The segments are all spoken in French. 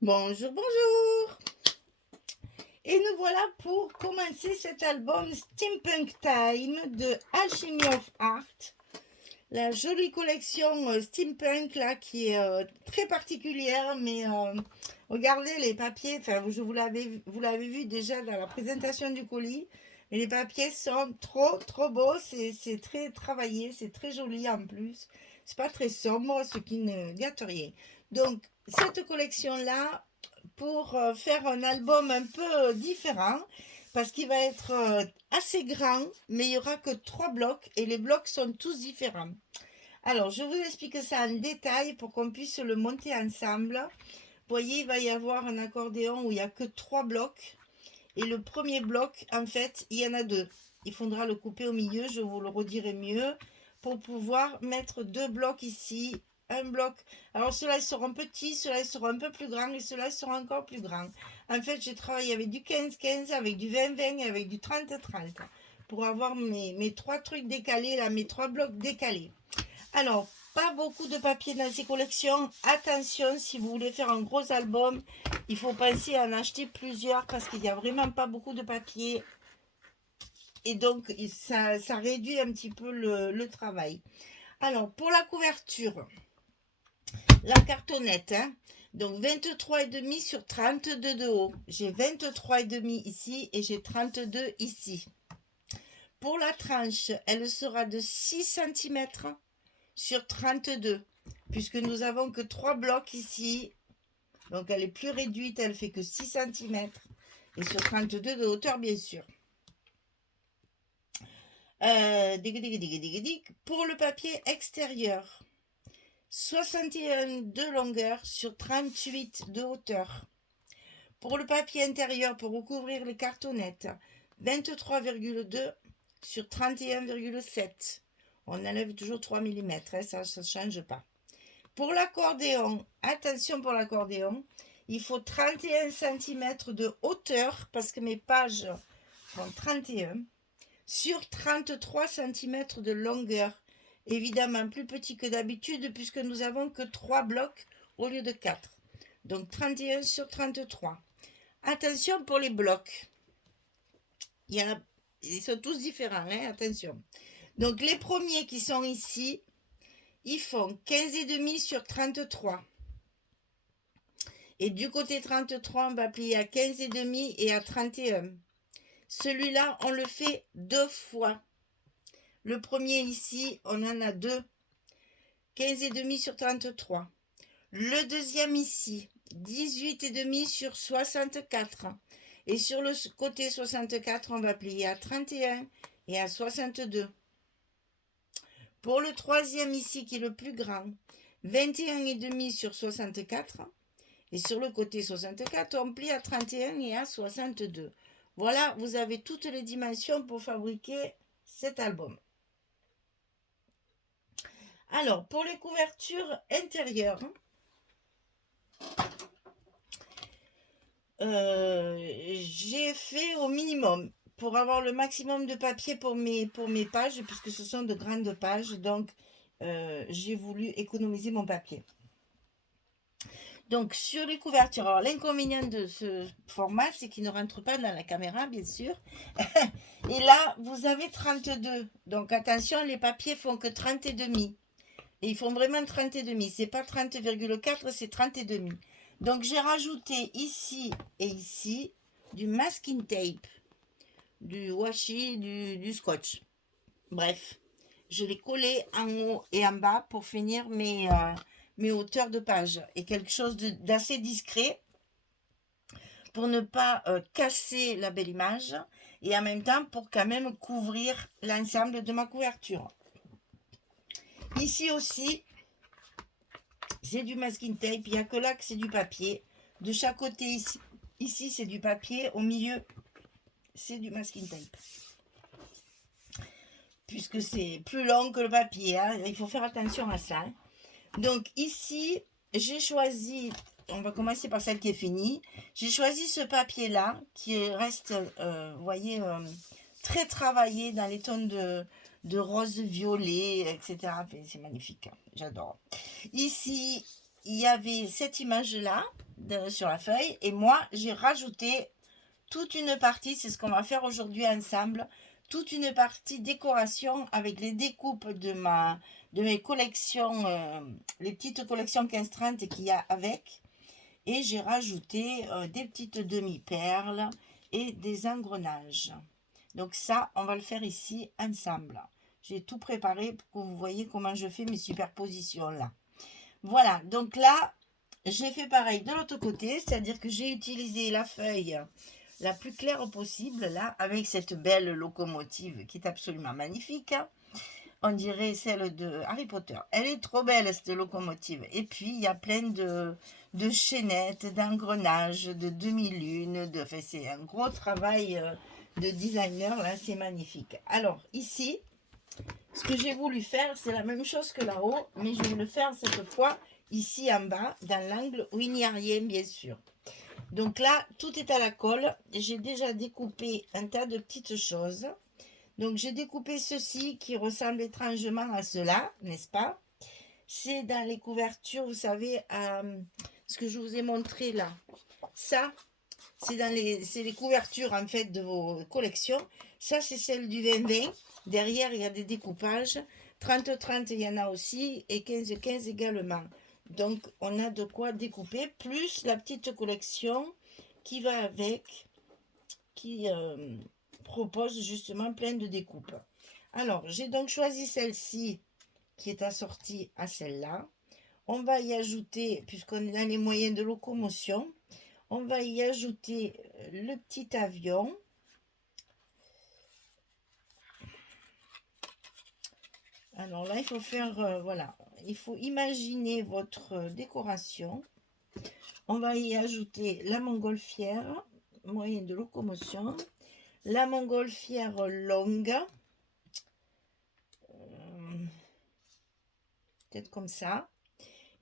Bonjour, bonjour. Et nous voilà pour commencer cet album Steampunk Time de Alchemy of Art. La jolie collection steampunk là qui est très particulière, mais regardez les papiers, enfin vous l'avez vu déjà dans la présentation du colis, mais les papiers sont trop beaux, c'est très travaillé, c'est très joli en plus, c'est pas très sombre, ce qui ne gâte rien. Donc cette collection là, pour faire un album un peu différent, parce qu'il va être assez grand, mais il n'y aura que 3 blocs et les blocs sont tous différents. Alors, je vous explique ça en détail pour qu'on puisse le monter ensemble. Vous voyez, il va y avoir un accordéon où il n'y a que 3 blocs. Et le premier bloc, en fait, il y en a 2. Il faudra le couper au milieu, je vous le redirai mieux, pour pouvoir mettre 2 blocs ici. Un bloc. Alors, ceux-là, ils seront petits, ceux-là, ils seront un peu plus grands et ceux-là, ils seront encore plus grands. En fait, j'ai travaillé avec du 15-15, avec du 20-20 et avec du 30-30 pour avoir mes 3 trucs décalés, là, mes 3 blocs décalés. Alors, pas beaucoup de papier dans ces collections. Attention, si vous voulez faire un gros album, il faut penser à en acheter plusieurs parce qu'il n'y a vraiment pas beaucoup de papier. Et donc, ça réduit un petit peu le travail. Alors, pour la couverture, la cartonnette, hein, donc 23,5 sur 32 de haut. J'ai 23,5 ici et j'ai 32 ici. Pour la tranche, elle sera de 6 cm sur 32, puisque nous avons que 3 blocs ici, donc elle est plus réduite, elle fait que 6 cm, et sur 32 de hauteur bien sûr. Pour le papier extérieur, 61 de longueur sur 38 de hauteur. Pour le papier intérieur, pour recouvrir les cartonnettes, 23,2 sur 31,7. On enlève toujours 3 mm, hein, ça ne change pas. Pour l'accordéon, attention pour l'accordéon, il faut 31 cm de hauteur, parce que mes pages font 31, sur 33 cm de longueur. Évidemment plus petit que d'habitude, puisque nous avons que 3 blocs au lieu de 4. Donc 31 sur 33. Attention pour les blocs. Ils sont tous différents, hein, attention. Donc les premiers qui sont ici, ils font 15,5 sur 33. Et du côté 33, on va plier à 15,5 et à 31. Celui-là, on le fait 2 fois. Le premier ici, on en a 2. 15,5 sur 33. Le deuxième ici, 18,5 sur 64. Et sur le côté 64, on va plier à 31 et à 62. Pour le troisième ici, qui est le plus grand, 21,5 sur 64. Et sur le côté 64, on plie à 31 et à 62. Voilà, vous avez toutes les dimensions pour fabriquer cet album. Alors, pour les couvertures intérieures, j'ai fait au minimum pour avoir le maximum de papier pour mes pages, puisque ce sont de grandes pages, donc j'ai voulu économiser mon papier. Donc, sur les couvertures, alors l'inconvénient de ce format, c'est qu'il ne rentre pas dans la caméra, bien sûr. Et là, vous avez 32. Donc, attention, les papiers font que 30,5. Et ils font vraiment 30,5. C'est pas 30,4, c'est 30,5. Donc, j'ai rajouté ici et ici du masking tape, du washi, du scotch. Bref, je l'ai collé en haut et en bas pour finir mes hauteurs de page, et quelque chose d'assez discret pour ne pas casser la belle image, et en même temps pour quand même couvrir l'ensemble de ma couverture. Ici aussi, c'est du masking tape, il n'y a que là que c'est du papier. De chaque côté, ici c'est du papier, au milieu c'est du masking tape. Puisque c'est plus long que le papier, hein, il faut faire attention à ça. Donc ici, j'ai choisi, on va commencer par celle qui est finie. J'ai choisi ce papier-là, qui reste, vous voyez, très travaillé dans les tons de rose violet, etc. C'est magnifique, hein, j'adore. Ici, il y avait cette image-là sur la feuille. Et moi, j'ai rajouté toute une partie, c'est ce qu'on va faire aujourd'hui ensemble, toute une partie décoration avec les découpes de mes collections, les petites collections 15-30 qu'il y a avec. Et j'ai rajouté des petites demi-perles et des engrenages. Donc ça, on va le faire ici ensemble. J'ai tout préparé pour que vous voyez comment je fais mes superpositions là. Voilà, donc là, j'ai fait pareil de l'autre côté, c'est-à-dire que j'ai utilisé la feuille la plus claire possible là, avec cette belle locomotive qui est absolument magnifique. On dirait celle de Harry Potter. Elle est trop belle cette locomotive. Et puis il y a plein de chaînettes, d'engrenages, de demi-lunes. Enfin, c'est un gros travail de designer là, c'est magnifique. Alors ici, ce que j'ai voulu faire, c'est la même chose que là-haut, mais je vais le faire cette fois ici en bas, dans l'angle où il n'y a rien bien sûr. Donc là, tout est à la colle. J'ai déjà découpé un tas de petites choses. Donc j'ai découpé ceci qui ressemble étrangement à cela, n'est-ce pas? C'est dans les couvertures, vous savez, ce que je vous ai montré là. Ça, c'est les couvertures en fait de vos collections. Ça, c'est celle du 20-20. Derrière, il y a des découpages. 30-30, il y en a aussi. Et 15-15 également. Donc, on a de quoi découper. Plus la petite collection qui va avec, qui propose justement plein de découpes. Alors, j'ai donc choisi celle-ci qui est assortie à celle-là. On va y ajouter, puisqu'on a les moyens de locomotion, on va y ajouter le petit avion. Alors là, il faut faire, voilà, il faut imaginer votre décoration. On va y ajouter la montgolfière, moyen de locomotion, la montgolfière longue, peut-être comme ça.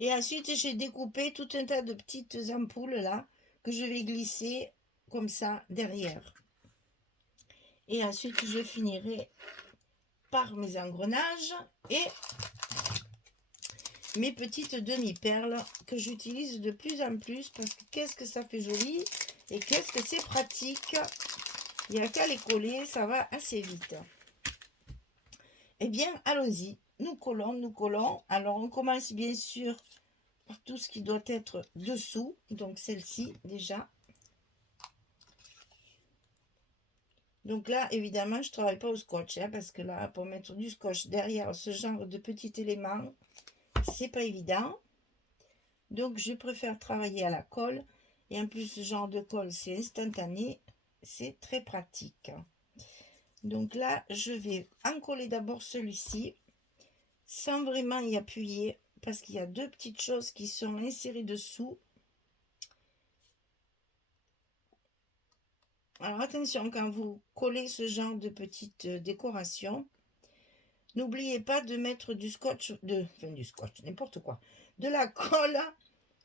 Et ensuite, j'ai découpé tout un tas de petites ampoules là, que je vais glisser comme ça derrière. Et ensuite, je finirai par mes engrenages et mes petites demi-perles que j'utilise de plus en plus parce que qu'est-ce que ça fait joli et qu'est-ce que c'est pratique. Il n'y a qu'à les coller, ça va assez vite. Eh bien, allons-y. Nous collons, nous collons. Alors, on commence bien sûr par tout ce qui doit être dessous. Donc, celle-ci déjà. Donc là, évidemment, je ne travaille pas au scotch, hein, parce que là, pour mettre du scotch derrière ce genre de petits éléments, c'est pas évident. Donc, je préfère travailler à la colle. Et en plus, ce genre de colle, c'est instantané. C'est très pratique. Donc là, je vais en coller d'abord celui-ci, sans vraiment y appuyer, parce qu'il y a deux petites choses qui sont insérées dessous. Alors attention, quand vous collez ce genre de petite décoration, n'oubliez pas de mettre du scotch, n'importe quoi, de la colle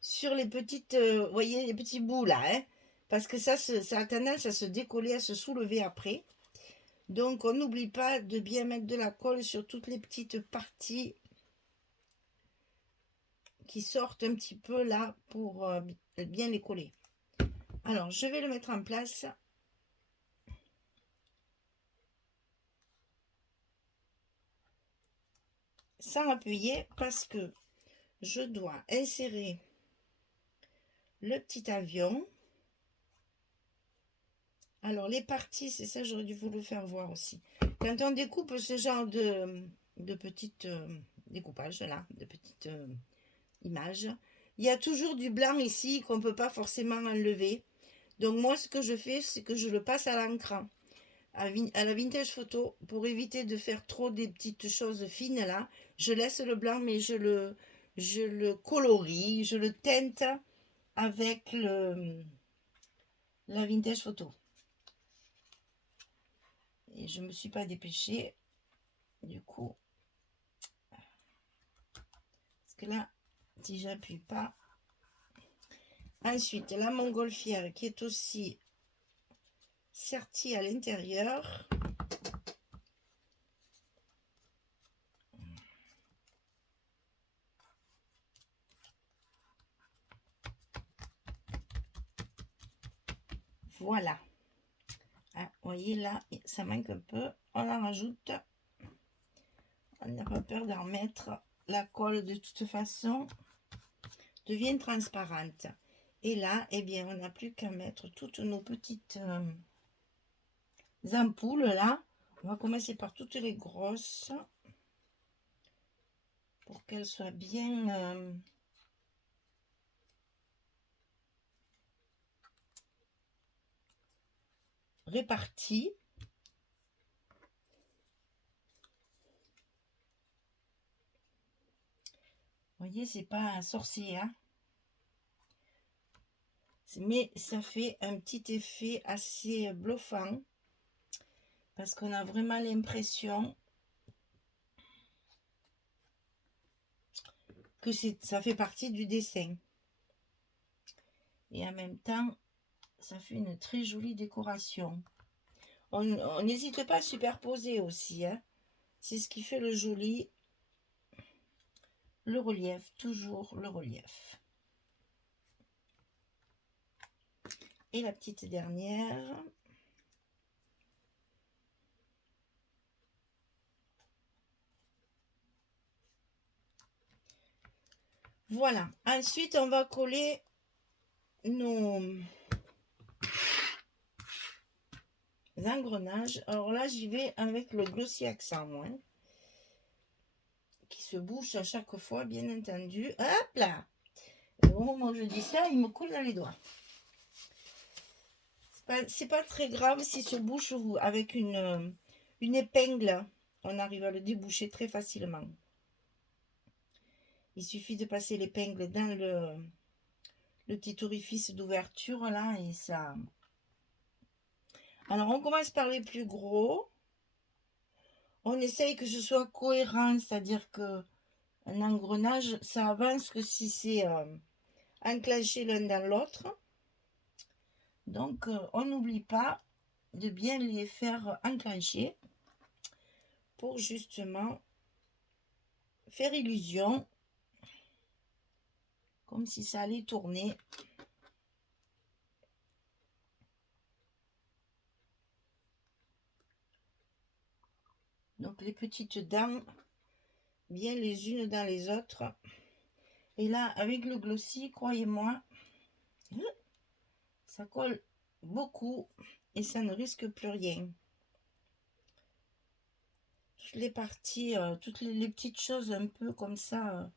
sur les petites, vous voyez, les petits bouts là, hein, parce que ça a tendance à se décoller, à se soulever après. Donc on n'oublie pas de bien mettre de la colle sur toutes les petites parties qui sortent un petit peu là pour bien les coller. Alors je vais le mettre en place. Sans appuyer parce que je dois insérer le petit avion. Alors les parties, c'est ça, j'aurais dû vous le faire voir aussi. Quand on découpe ce genre de petites découpages là, de petites images, il y a toujours du blanc ici qu'on ne peut pas forcément enlever. Donc moi ce que je fais, c'est que je le passe à l'encre, à la vintage photo, pour éviter de faire trop des petites choses fines là. Je laisse le blanc, mais je le colorie, je le teinte avec la vintage photo. Et je ne me suis pas dépêchée, du coup, parce que là, si j'appuie pas. Ensuite, la montgolfière qui est aussi sertie à l'intérieur. Voilà. Ah, vous voyez là, ça manque un peu. On en rajoute. On n'a pas peur d'en mettre. La colle de toute façon devient transparente. Et là, eh bien, on n'a plus qu'à mettre toutes nos petites ampoules là. On va commencer par toutes les grosses pour qu'elles soient bien réparties. Vous voyez, c'est pas un sorcier, hein. Mais ça fait un petit effet assez bluffant parce qu'on a vraiment l'impression que ça fait partie du dessin. Et en même temps, ça fait une très jolie décoration. On n'hésite pas à superposer aussi, hein. C'est ce qui fait le joli. Le relief, toujours le relief. Et la petite dernière. Voilà. Ensuite, on va coller nos engrenages. Alors là, j'y vais avec le Glossy Accent, moi, hein, qui se bouche à chaque fois, bien entendu. Hop là! Au moment où je dis ça, il me coule dans les doigts. C'est pas très grave s'il se bouche avec une épingle. On arrive à le déboucher très facilement. Il suffit de passer l'épingle dans le petit orifice d'ouverture là et ça. Alors on commence par les plus gros. On essaye que ce soit cohérent, c'est-à-dire que un engrenage, ça avance que si c'est enclenché l'un dans l'autre. Donc on n'oublie pas de bien les faire enclencher pour justement faire illusion, comme si ça allait tourner. Donc les petites dents, bien les unes dans les autres. Et là, avec le glossy, croyez-moi, ça colle beaucoup et ça ne risque plus rien. Toutes les parties, toutes les petites choses un peu comme ça,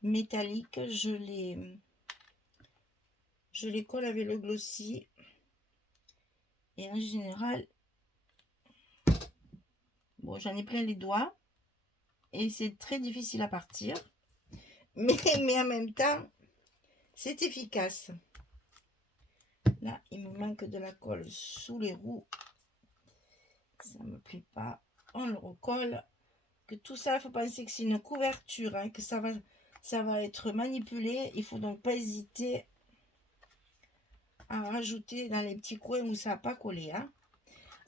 métalliques, je les colle avec le glossy. Et en général, bon, j'en ai plein les doigts et c'est très difficile à partir. Mais en même temps, c'est efficace. Là, il me manque de la colle sous les roues. Ça ne me plaît pas. On le recolle. Que tout ça, il faut penser que c'est une couverture, hein, que ça va être manipulé. Il faut donc pas hésiter à rajouter dans les petits coins où ça n'a pas collé. Hein.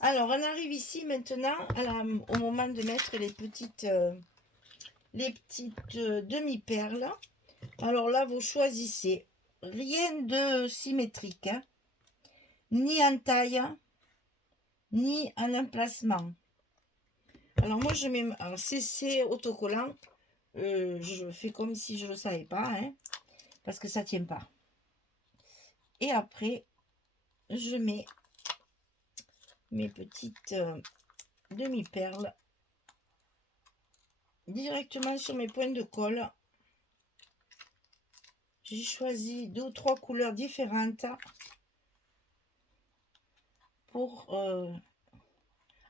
Alors, on arrive ici maintenant au moment de mettre les petites demi-perles. Alors là, vous choisissez rien de symétrique, hein, ni en taille, ni en emplacement. Alors moi, je mets... Alors, c'est autocollant. Je fais comme si je ne le savais pas, hein, parce que ça ne tient pas. Et après, je mets mes petites demi-perles directement sur mes points de colle. J'ai choisi 2 ou 3 couleurs différentes pour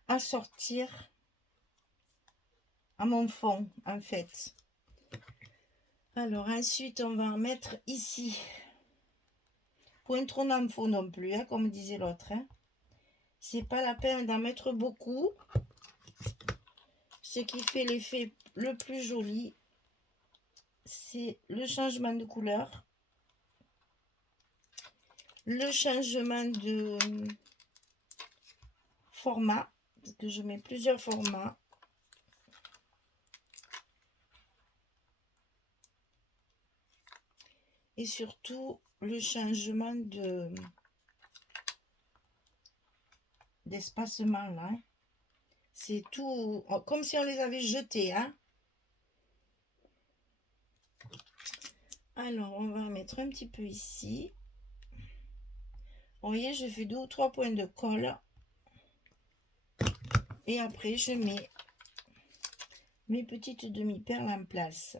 assortir à mon fond, en fait. Alors ensuite, on va en mettre ici. Point trop en faux non plus, hein, comme disait l'autre. Hein. C'est pas la peine d'en mettre beaucoup. Ce qui fait l'effet le plus joli, c'est le changement de couleur, le changement de format, parce que je mets plusieurs formats. Et surtout, le changement de d'espacement là. Hein. C'est tout comme si on les avait jetés. Hein. Alors, on va en mettre un petit peu ici. Vous voyez, je fais 2 ou 3 points de colle. Et après, je mets mes petites demi-perles en place.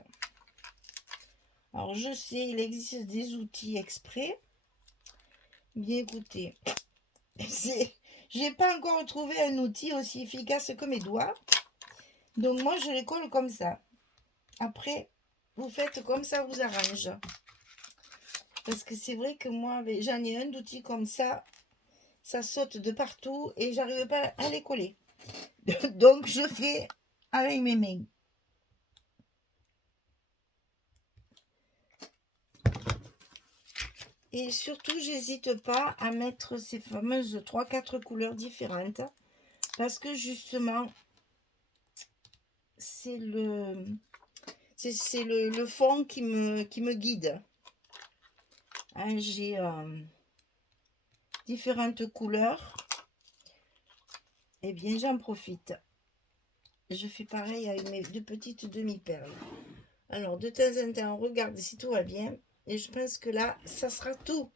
Alors, je sais, il existe des outils exprès. Bien écoutez, j'ai pas encore trouvé un outil aussi efficace que mes doigts. Donc, moi, je les colle comme ça. Après, vous faites comme ça vous arrange. Parce que c'est vrai que moi, j'en ai un d'outils comme ça. Ça saute de partout et j'arrive pas à les coller. Donc, je fais avec mes mains. Et surtout, j'hésite pas à mettre ces fameuses 3-4 couleurs différentes. Parce que justement, c'est le fond qui me guide. Hein, j'ai différentes couleurs. Et bien, j'en profite. Je fais pareil avec mes 2 petites demi-perles. Alors, de temps en temps, on regarde si tout va bien. Et je pense que là, ça sera tout.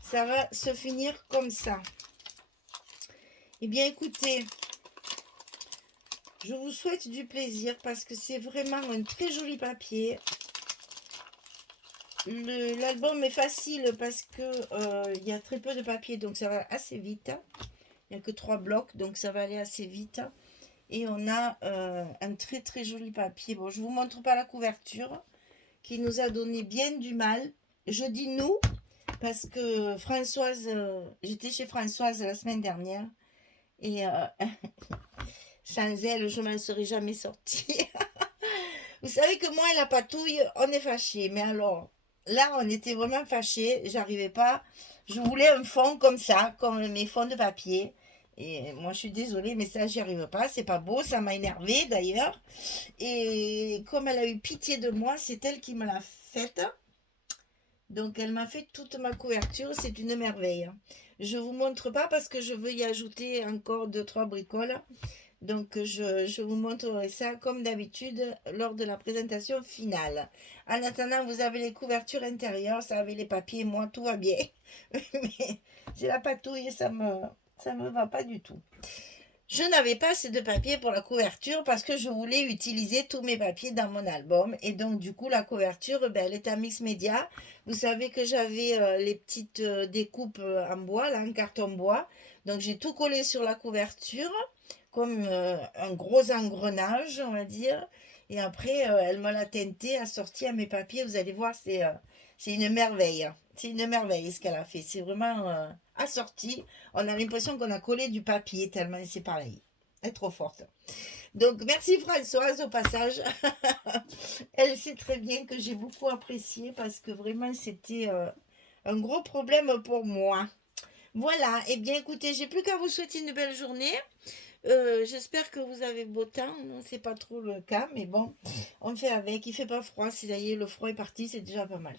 Ça va se finir comme ça. Eh bien, écoutez, je vous souhaite du plaisir parce que c'est vraiment un très joli papier. L'album est facile parce que il y a très peu de papier, donc ça va assez vite. Il n'y a que 3 blocs, donc ça va aller assez vite. Et on a un très très joli papier. Bon, je ne vous montre pas la couverture qui nous a donné bien du mal. Je dis nous parce que Françoise, j'étais chez Françoise la semaine dernière et sans elle, je ne m'en serais jamais sortie. Vous savez que moi et la patouille, on est fâchés. Mais alors, là, on était vraiment fâchés. J'arrivais pas. Je voulais un fond comme ça, comme mes fonds de papier. Et moi, je suis désolée, mais ça, j'y arrive pas. C'est pas beau. Ça m'a énervée d'ailleurs. Et comme elle a eu pitié de moi, c'est elle qui me l'a faite. Donc, elle m'a fait toute ma couverture. C'est une merveille. Je vous montre pas parce que je veux y ajouter encore 2-3 bricoles. Donc, je vous montrerai ça comme d'habitude lors de la présentation finale. En attendant, vous avez les couvertures intérieures, ça avait les papiers, moi, tout va bien. Mais c'est la patouille, ça me va pas du tout. Je n'avais pas assez de papier pour la couverture parce que je voulais utiliser tous mes papiers dans mon album. Et donc, du coup, la couverture, ben, elle est en mix média. Vous savez que j'avais les petites découpes en bois, là, en carton bois. Donc, j'ai tout collé sur la couverture comme un gros engrenage, on va dire. Et après, elle me l'a teinté, assorti à mes papiers. Vous allez voir, c'est une merveille. C'est une merveille ce qu'elle a fait. C'est vraiment assorti. On a l'impression qu'on a collé du papier tellement c'est pareil. Elle est trop forte. Donc, merci Françoise au passage. Elle sait très bien que j'ai beaucoup apprécié parce que vraiment, c'était un gros problème pour moi. Voilà. Eh bien, écoutez, j'ai plus qu'à vous souhaiter une belle journée. J'espère que vous avez beau temps. Non, c'est pas trop le cas, mais bon, on fait avec. Il fait pas froid. Si ça y est, le froid est parti, c'est déjà pas mal.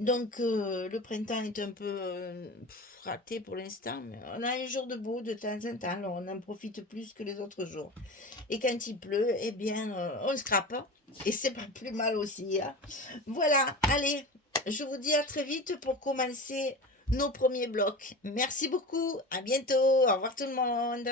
Donc, le printemps est un peu raté pour l'instant, mais on a un jour de beau de temps en temps, alors on en profite plus que les autres jours. Et quand il pleut, eh bien, on scrape, et c'est pas plus mal aussi. Hein. Voilà, allez, je vous dis à très vite pour commencer nos premiers blocs. Merci beaucoup, à bientôt, au revoir tout le monde.